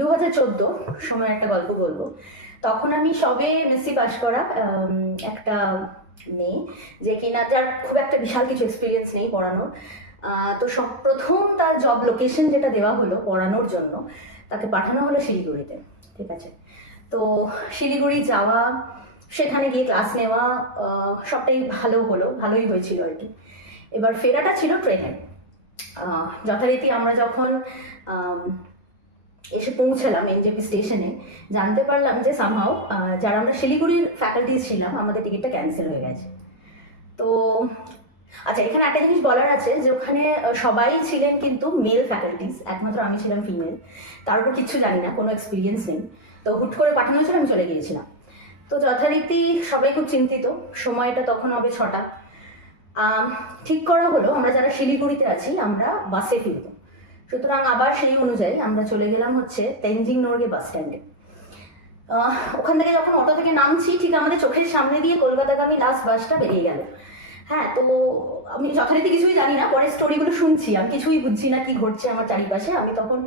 2014 সময় একটা গল্প বলবো। তখন আমি সবে এমএসসি পাস করা একটা মেয়ে, যে কিনা যার খুব একটা বিশাল কিছু এক্সপিরিয়েন্স নেই পড়ানোর। তো প্রথম তার জব লোকেশন যেটা দেওয়া হলো পড়ানোর জন্য, তাকে পাঠানো হলো শিলিগুড়িতে। ঠিক আছে, তো শিলিগুড়ি যাওয়া, সেখানে গিয়ে ক্লাস নেওয়া, সবটাই ভালোই হয়েছিল আর কি। এবার ফেরাটা ছিল ট্রেনে। যথারীতি আমরা যখন এসে পৌঁছালাম এনজেপি স্টেশনে, জানতে পারলাম যে সামহাও যারা আমরা শিলিগুড়ির ফ্যাকাল্টিজ ছিলাম, আমাদের টিকিটটা ক্যান্সেল হয়ে গেছে। তো আচ্ছা, এখানে একটা জিনিস বলার আছে যে ওখানে সবাই ছিলেন কিন্তু মেল ফ্যাকাল্টিজ, একমাত্র আমি ছিলাম ফিমেল। তার উপর কিচ্ছু জানি না, কোনো এক্সপিরিয়েন্স নেই। তো হুট করে পাঠানো হয়েছিল, আমি চলে গিয়েছিলাম। তো যথারীতি সবাই খুব চিন্তিত, সময়টা তখন হবে 6টা। ঠিক করা হলো আমরা যারা শিলিগুড়িতে আছি আমরা বাসে ফিরব। সুতরাং আবার সেই অনুযায়ী আমরা চলে গেলাম হচ্ছে তেনজিং নোরগে বাস স্ট্যান্ডে। ওখান থেকে যখন অটো থেকে নামছি, ঠিক আমাদের চোখের সামনে দিয়ে কলকাতাগামী লাস্ট বাসটা বেরিয়ে গেল। হ্যাঁ, তো আমি যথারীতি কিছুই জানি না, পরের স্টোরিগুলো শুনছি, আমি কিছুই বুঝছি না কি ঘটছে আমার চারিপাশে। আমি তখন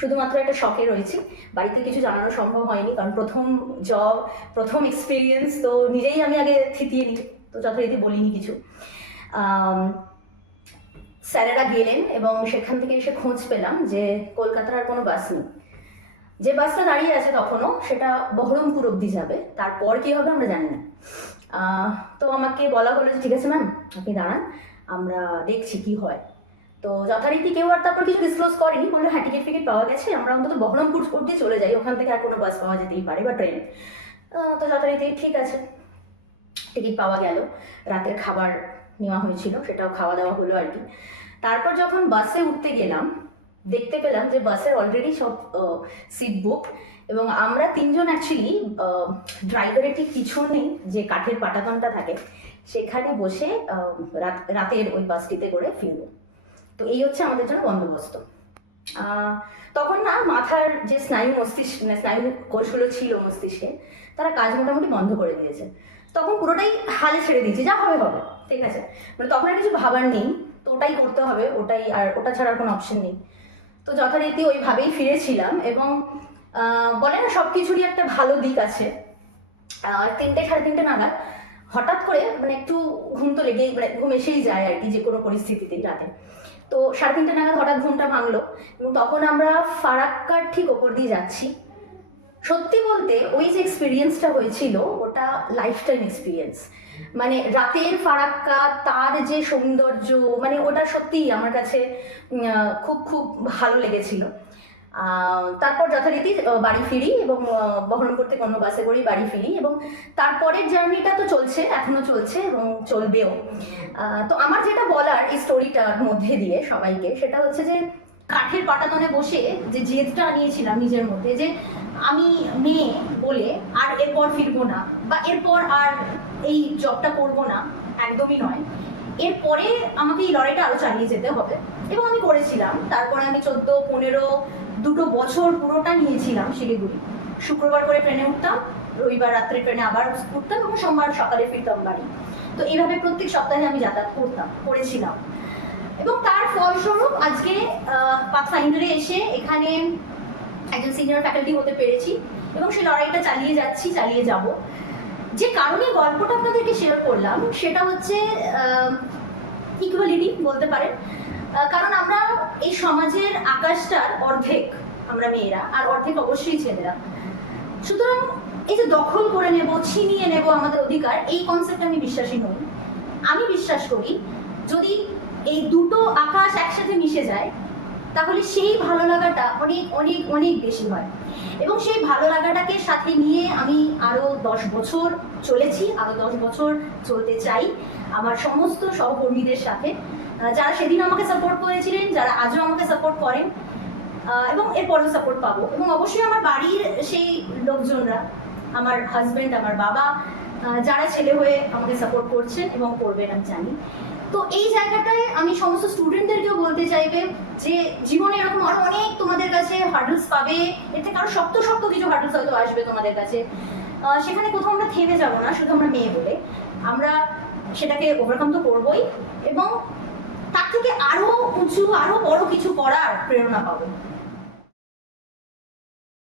শুধুমাত্র একটা শকে রয়েছি, বাড়িতে কিছু জানানো সম্ভব হয়নি, কারণ প্রথম জব, প্রথম এক্সপিরিয়েন্স, তো নিজেই আমি আগে থিতিয়ে নিই, তো যথারীতি বলিনি কিছু। স্যারেরা গেলেন এবং সেখান থেকে এসে খোঁজ পেলাম যে কলকাতার আর কোনো বাস নেই। যে বাসটা দাঁড়িয়ে আছে তখনও, সেটা বহরমপুর অবধি যাবে, তারপর কি হবে আমরা জানি না। তো আমাকে বলা হলো যে ঠিক আছে ম্যাম, আপনি দাঁড়ান, আমরা দেখছি কি হয়। তো যথারীতি কেউ আর তারপর কিছু ডিসক্লোজ করেনি, বললো হ্যাঁ টিকিট পাওয়া গেছে, আমরা অন্তত বহরমপুর অবধি চলে যাই, ওখান থেকে আর কোনো বাস পাওয়া যেতেই পারে বা ট্রেন। তো যথারীতি ঠিক আছে, টিকিট পাওয়া গেল। রাতের খাবার নেওয়া হয়েছিল, সেটাও খাওয়া দাওয়া হলো আর কি। তারপর যখন বাসে উঠতে গেলাম, দেখতে পেলাম যে বাসের অলরেডি সব সিট বুক, এবং আমরা 3জন অ্যাকচুয়ালি ড্রাইভারের ঠিক পিছনে যে কাঠের পাটাতনটা থাকে সেখানে বসে রাতের ওই বাসটিতে করে ফিরবো। তো এই হচ্ছে আমাদের জন্য বন্দোবস্ত। তখন না মাথার যে স্নায়ু কোষগুলো ছিল মস্তিষ্কে, তারা কাজ মোটামুটি বন্ধ করে দিয়েছে। তখন পুরোটাই হালে ছেড়ে দিয়েছে, যা হবে হবে, ঠিক আছে। মানে তখন আর কিছু ভাবার নেই, তো ওটাই করতে হবে, ওটাই, আর ওটা ছাড়া কোনো অপশন নেই। তো যথারীতি ওইভাবেই ফিরেছিলাম, এবং বলে না সব কিছুরই একটা ভালো দিক আছে। 3টে সাড়ে 3টে নাগাদ হঠাৎ করে মানে একটু ঘুম তো লেগেই, মানে ঘুম এসেই যায় আর কি যে কোনো পরিস্থিতিতেই রাতে। তো 3:30 নাগাদ হঠাৎ ঘুমটা ভাঙলো, এবং তখন আমরা ফারাক্কার ঠিক ওপর দিয়ে যাচ্ছি। সত্যি বলতে ওই যে এক্সপিরিয়েন্সটা হয়েছিল, ওটা লাইফ টাইম এক্সপিরিয়েন্স। মানে রাতের ফারাক্কা, তার যে সৌন্দর্য, মানে ওটা সত্যিই আমার কাছে খুব খুব ভালো লেগেছিল। তারপর যথারীতি বাড়ি ফিরি, এবং বহরমপুর থেকে অন্য বাসে করেই বাড়ি ফিরি, এবং তারপরের জার্নিটা তো চলছে, এখনো চলছে এবং চলবেও। তো আমার যেটা বলার এই স্টোরিটার মধ্যে দিয়ে সবাইকে, সেটা হচ্ছে যে কাঠের পাটাতনে বসে যে জেদটা নিয়েছিলাম নিজের মধ্যে, যে আমি মেয়ে বলে আর এরপর ফিরবো না, বা এরপর আর এই জবটা করবো না, একদমই নয়। এরপরে আমাকে এই লড়াইটা আরো চালিয়ে যেতে হবে, এবং আমি করেছিলাম। তারপরে আমি 2 বছর পুরোটা নিয়েছিলাম শিলিগুড়ি। শুক্রবার করে ট্রেনে উঠতাম, রবিবার রাত্রে ট্রেনে আবার উঠতাম, এবং সোমবার সকালে ফিরতাম বাড়ি। তো এইভাবে প্রত্যেক সপ্তাহে আমি যাতায়াত করেছিলাম, এবং তার ফলস্বরূপ আজকে পাথফাইন্ডারে এসে এখানে একজন সিনিয়র ফ্যাকাল্টি হতে পেরেছি, এবং সেই লড়াইটা চালিয়ে যাব। যে কারণে গল্পটা আপনাদেরকে শেয়ার করলাম সেটা হচ্ছে ইকুয়ালিটি বলতে পারেন। কারণ আমরা এই সমাজের আকাশটার অর্ধেক আমরা মেয়েরা, আর অর্ধেক অবশ্যই ছেলেরা। সুতরাং এই যে দখল করে নেব, ছিনিয়ে নেব আমাদের অধিকার, এই কনসেপ্ট আমি বিশ্বাসী নই। আমি বিশ্বাস করি যদি এই দুটো আকাশ একসাথে মিশে যায়, তাহলে সেই ভালো লাগাটা অনেক অনেক অনেক বেশি হয়। এবং সেই ভালো লাগাটাকে সাথে নিয়ে আমি আরো 10 বছর চলেছি, আরো 10 বছর চলতে চাই আমার সমস্ত সহকর্মীদের সাথে, যারা সেদিন আমাকে সাপোর্ট করেছিলেন, যারা আজও আমাকে সাপোর্ট করেন, এবং এরপরেও সাপোর্ট পাবো। এবং অবশ্যই আমার বাড়ির সেই লোকজনরা, আমার হাজব্যান্ড, আমার বাবা, যারা ছেলে হয়ে আমাকে সাপোর্ট করছেন এবং করবেন আমি জানি। তো এই জায়গাটায় আমি সমস্ত স্টুডেন্টদেরকেও বলতে চাইবে যে জীবনে এরকম আরো অনেক তোমাদের কাছে হার্ডলস পাবে, এর থেকে আরো শক্ত শক্ত কিছু হার্ডলস হয়তো আসবে তোমাদের কাছে। সেখানে কোথাও আমরা থেমে যাবো না, শুধু আমরা মেয়ে বলে। আমরা সেটাকে ওভারকাম তো করবোই, এবং তার থেকে আরো উঁচু, আরো বড় কিছু করার প্রেরণা পাবো।